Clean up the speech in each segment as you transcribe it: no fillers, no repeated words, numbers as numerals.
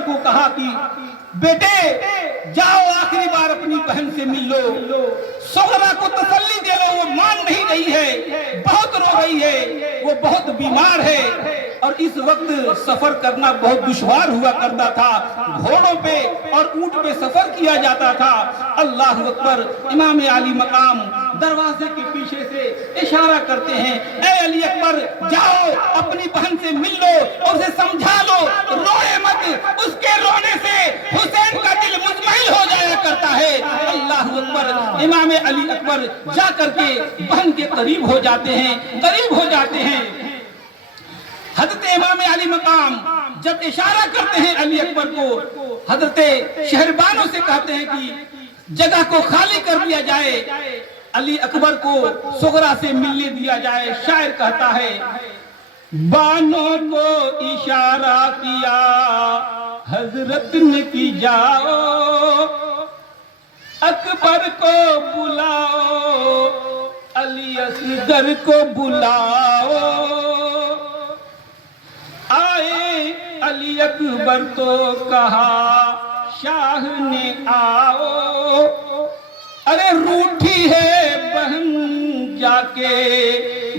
को कहा कि बेटे जाओ आखिरी बार अपनी बहन से मिल लो, सोहरा को तसल्ली दे लो, वो मान नहीं रही है, बहुत रो रही है, वो बहुत बीमार है। और इस वक्त सफर करना बहुत दुश्वार हुआ करता था, घोड़ों पे और ऊंट पे सफर किया जाता था। अल्लाह अकबर। इमाम अली मकाम दरवाजे के पीछे से इशारा करते हैं, ए अली अकबर जाओ अपनी बहन से मिल लो और उसे समझा लो, रोए मत, उसके रोने से हुसैन का दिल मुतमईन हो जाया करता है। अल्लाह अकबर। इमाम अली अकबर जा करके बहन के करीब हो जाते हैं, करीब हो जाते हैं। हजरत इमाम अली मकाम जब इशारा करते हैं अली अकबर को, हजरत शहरबानों से कहते हैं कि जगह को खाली कर दिया जाए, अली अकबर को सुगरा से मिलने दिया जाए। शायर कहता है, बानों को इशारा किया हजरत ने की जाओ, अकबर को बुलाओ, अली असगर को बुलाओ। आए अली अकबर तो कहा शाह ने आओ, अरे रूठी है बहन जाके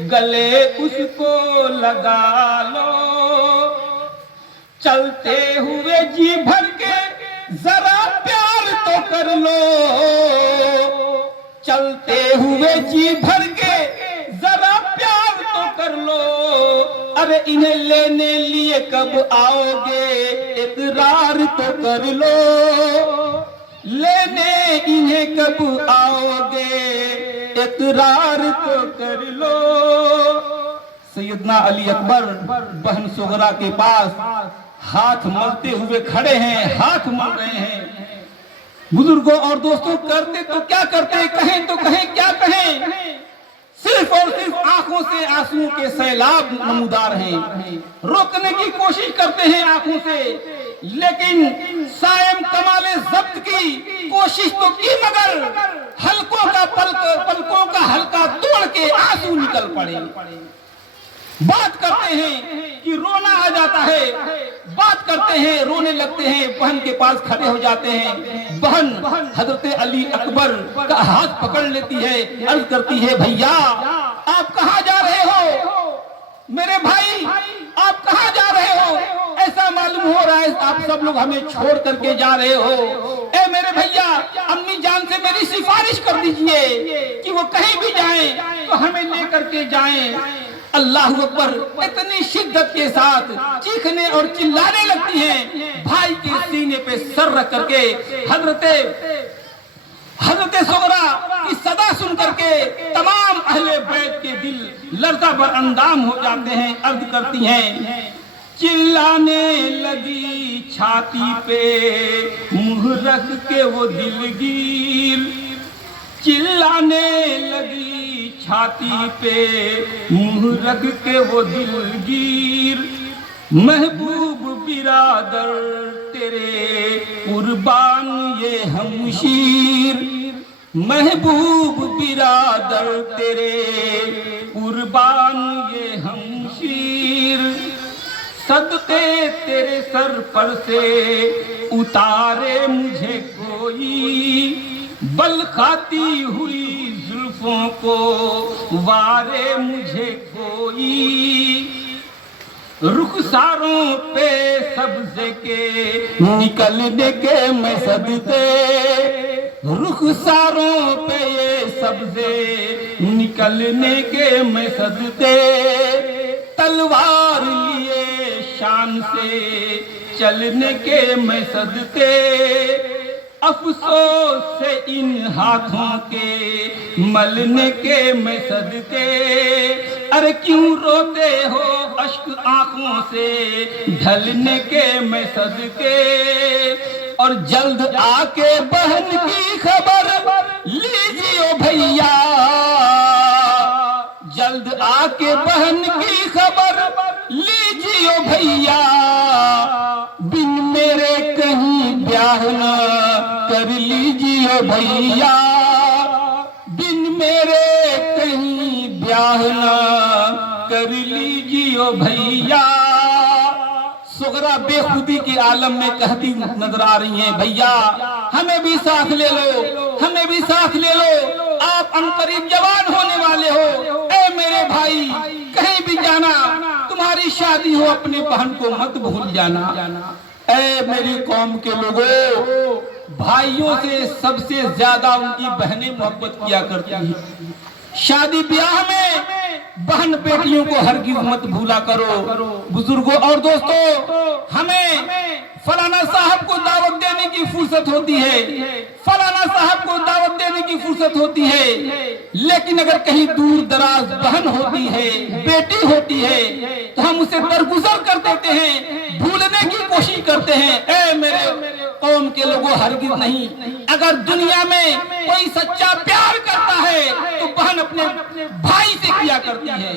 गले उसको लगा लो, चलते हुए जी भर के जरा प्यार तो कर लो, चलते हुए जी भर के जरा प्यार तो कर लो, अरे इन्हें लेने लिए कब आओगे इकरार तो कर लो, लेने इन्हें कब आओगे इकरार तो कर लो। सैयदना अली अकबर बहन सुगरा के पास हाथ मलते हुए खड़े हैं, हाथ मल रहे हैं। बुजुर्गों और दोस्तों, करते तो क्या करते, कहें तो कहें क्या कहें, सिर्फ और सिर्फ आंखों से आंसुओं के सैलाब नमूदार हैं। रोकने की कोशिश करते हैं आंखों से, लेकिन सायम कमाले जब्त की कोशिश तो की, मगर पलकों का हल्का तोड़ के आंसू निकल पड़े। बात करते हैं कि रोना आ जाता है, बात करते हैं रोने लगते हैं, बहन के पास खड़े हो जाते हैं। बहन हजरत अली अकबर का हाथ पकड़ लेती है, अर्ज करती है, भैया आप कहाँ जा रहे हो, मेरे भाई आप कहाँ जा रहे हो, ऐसा मालूम हो रहा है आप सब लोग हमें छोड़ करके जा रहे हो। ए मेरे भैया, अम्मी जान से मेरी सिफारिश कर दीजिए कि वो कहीं भी जाएं तो हमें लेकर के जाएं। अल्लाह अकबर। इतनी शिद्दत के साथ चीखने और चिल्लाने लगती हैं, भाई के सीने पे सर रख करके हजरत सुगरा की सदा सुन करके तमाम अहले बैत के दिल लर्जा पर अंदाम हो जाते हैं। अर्ज करती हैं, चिल्लाने लगी छाती पे मुंह रख के वो दिलगीर, चिल्लाने लगी छाती पे मुंह रख के वो दिलगीर, महबूब बिरादर तेरे कुर्बान ये हमशीर, महबूब बिरादर तेरे कुर्बान ये हमशीर, सदके तेरे सर पर से उतारे मुझे कोई, बल खाती हुई जुल्फों को वारे मुझे कोई, रुखसारों पे सब्ज़े के निकलने के मैं सदके, रुखसारों पे ये सब्ज़े निकलने के मैं सदके, तलवार लिए शान से चलने के मैं सदके, अफसोस से इन हाथों के मलने के मैं सदके, अरे क्यों रोते हो अश्क आंखों से ढलने के मैं सदके, और जल्द आके बहन की खबर लीजिए भैया, जल्द आके बहन की खबर लीजिए भैया, बिन मेरे कहीं ब्याह न कर लीजिए भैया, बिन मेरे कहीं ब्याह न कर लीजिए भैया, सोगरा बेखुदी के आलम में कहती नजर आ रही हैं, भैया हमें भी साथ ले लो, हमें भी साथ ले लो, आप अनकरीब जवान होने वाले हो। ए मेरे भाई, कहीं भी जाना, तुम्हारी शादी हो, अपने बहन को मत भूल जाना। ए मेरी कौम के लोगों, भाइयों से सबसे ज्यादा उनकी बहनें मोहब्बत किया करती हैं। शादी ब्याह में बहन बेटियों को हरगिज मत भूला करो। बुजुर्गों और दोस्तों, हमें फलाना साहब को दावत देने की फुर्सत होती है, फलाना साहब को दावत देने की फुर्सत होती है, लेकिन अगर कहीं दूर दराज बहन होती है, बेटी होती है, तो हम उसे दरगुजर कर देते हैं, भूलने की कोशिश करते हैं। ए मेरे कौम के लोगों, हरगिज नहीं। अगर दुनिया में कोई सच्चा प्यार करता है तो बहन अपने भाई से किया करती है,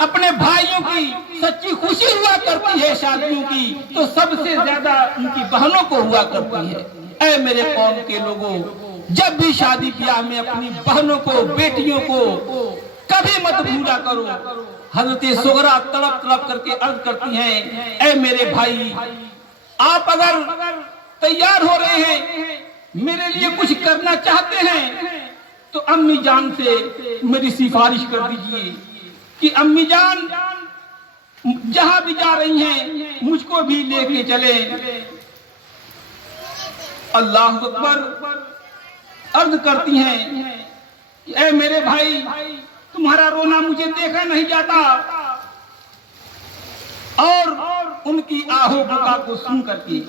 अपने भाइयों की सच्ची खुशी हुआ करती है शादियों की, तो सबसे ज्यादा उनकी बहनों को हुआ करती है। ऐ मेरे कौम के लोगों, जब भी शादी ब्याह में अपनी बहनों को, बेटियों को कभी मत भूला करो। हजरत सोगरा तड़प तड़प करके अर्ज करती हैं, ऐ मेरे भाई, आप अगर तैयार हो रहे हैं, मेरे लिए कुछ करना चाहते हैं, तो अम्मी जान से मेरी सिफारिश कर दीजिए कि अम्मी जान जहां भी जा रही हैं, मुझको भी लेके चले। अल्लाह अकबर। अर्ज करती हैं, ऐ मेरे भाई, तुम्हारा रोना मुझे देखा नहीं जाता। और उनकी आहो बुका को सुन करके,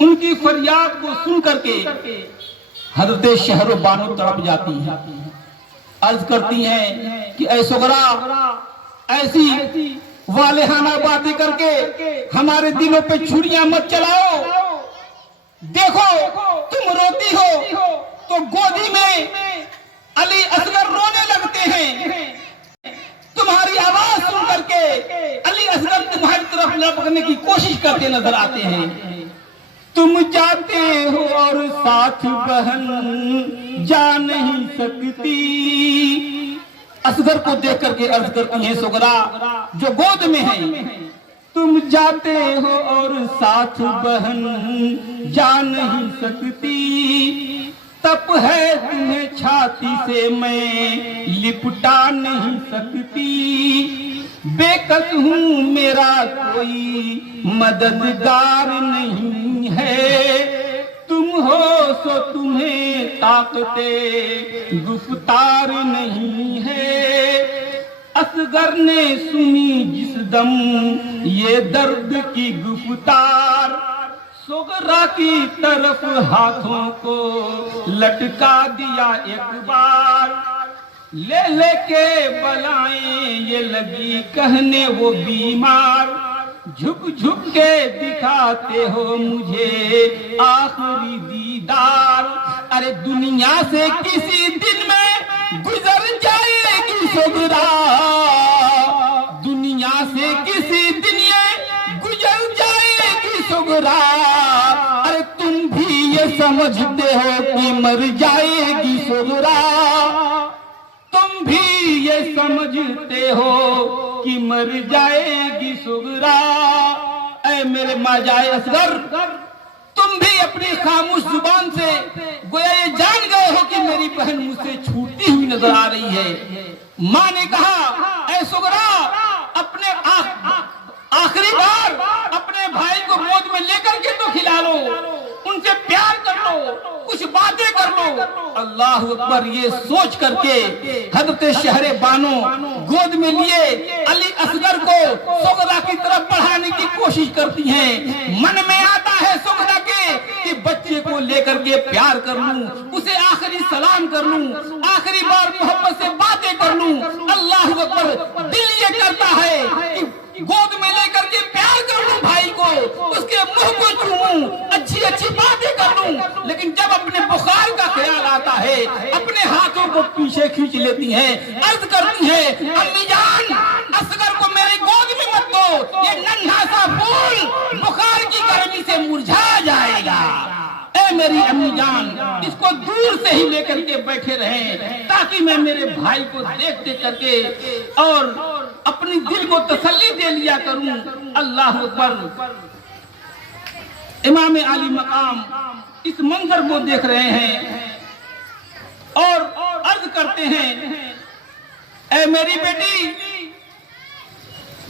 उनकी फरियाद को सुन करके हजरत शहरो बानो तड़प जाती हैं। अर्ज करती हैं कि ऐ सोगरा, ऐसी वालेहाना बातें करके हमारे दिलों पे छुरियां मत चलाओ। देखो, तुम रोती हो तो गोदी में अली असगर रोने लगते हैं। तुम्हारी आवाज सुन करके अली असगर तुम्हारी तरफ लपकने की कोशिश करते नजर आते हैं। तुम जाते हो और साथ बहन जा नहीं सकती। असगर को देख करके अर्ज करती है सोगरा, जो गोद में है, तुम जाते हो और साथ बहन जा नहीं सकती। तप है तुम्हें छाती से मैं लिपटा नहीं सकती। बेकस हूँ, मेरा कोई मददगार नहीं है। तुम हो सो तुम्हें ताकते गुफ्तार नहीं है। असगर ने सुनी जिस दम ये दर्द की गुफ्तार, सोगरा की तरफ हाथों को लटका दिया एक बार। ले लेके बलाएं ये लगी कहने वो बीमार। झुक झुक के दिखाते हो मुझे आखिरी दीदार। अरे दुनिया से किसी दिन में गुजर जाएगी सोगरा, दुनिया से किसी दिन ये गुजर जाएगी सोगरा। अरे तुम भी ये समझते हो कि मर जाएगी सोगरा, तुम भी ये समझते हो कि मर जाएगी सोगरा। ऐ मेरे माजाए असगर, तुम भी अपनी खामोश जुबान से गोया ये जान गए हो कि मेरी बहन मुझसे छूटती हुई नजर आ रही है। माँ ने कहा, ऐ सोगरा, अपने आखिरी बार अपने भाई को गोद में लेकर के तो खिला लो, उनसे प्यार कर लो, कुछ बातें कर लो। अल्लाह अकबर। ये सोच करके हजरत शहरे बानो गोद में लिए अली असगर को सोगरा की तरफ बढ़ाने की कोशिश करती हैं। मन में आता है सोगरा के कि बच्चे को लेकर के प्यार कर लूं, उसे आखिरी सलाम कर लूं, आखिरी बार मोहब्बत से बातें कर लूं। अल्लाह अकबर। दिल ये करता है कि गोद में लेकर के प्यार कर लूं भाई को, उसके मुंह को छूऊं, अच्छी अच्छी बातें कर लूं। लेकिन जब अपने बुखार का ख्याल आता है, अपने हाथों को पीछे खींच लेती हैं। अर्ज करती है, अम्मी जान, असगर को मेरी गोद में मत दो, ये नन्हा सा फूल बुखार की गर्मी से मुरझा जाएगा। ऐ मेरी अम्मी जान, इसको दूर से ही लेकर के बैठे रहें, ताकि मैं मेरे भाई को देख देख करके और अपनी दिल को तसल्ली दे लिया करूं। अल्लाह अकबर। इमाम आली मकाम इस मंजर को देख रहे हैं और अर्ज करते हैं, ऐ मेरी बेटी,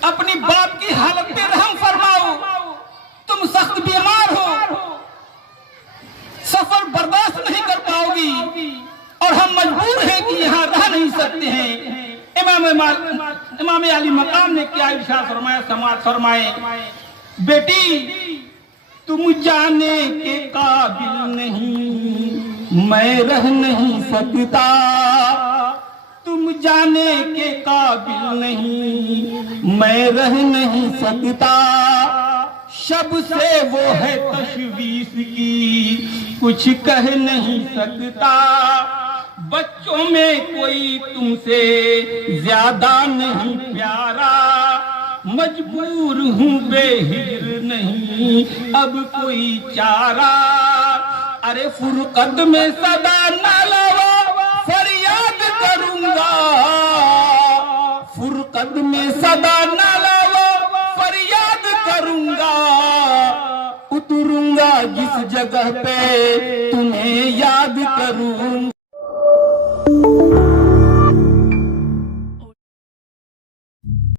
अपनी बाप की हालत पे रहम फरमाओ, तुम सख्त बीमार हो, सफर बर्दाश्त नहीं कर पाओगी और हम मजबूर हैं कि यहाँ रह नहीं सकते हैं। इमाम आली मकाम ने क्या इरशाद फरमाया, समाअत फरमाए, बेटी तुम जाने के काबिल नहीं, मैं रह नहीं सकता, तुम जाने के काबिल नहीं, मैं रह नहीं सकता, शब से वो है तशवीश की, कुछ कह नहीं सकता, बच्चों में कोई तुमसे ज्यादा नहीं प्यारा, मजबूर हूँ बेहिर नहीं अब कोई चारा, अरे फुरकत में सदा नालावा फरियाद करूंगा, फुरकत में सदा नालावा फरियाद करूंगा, उतरूंगा जिस जगह पे तुम्हें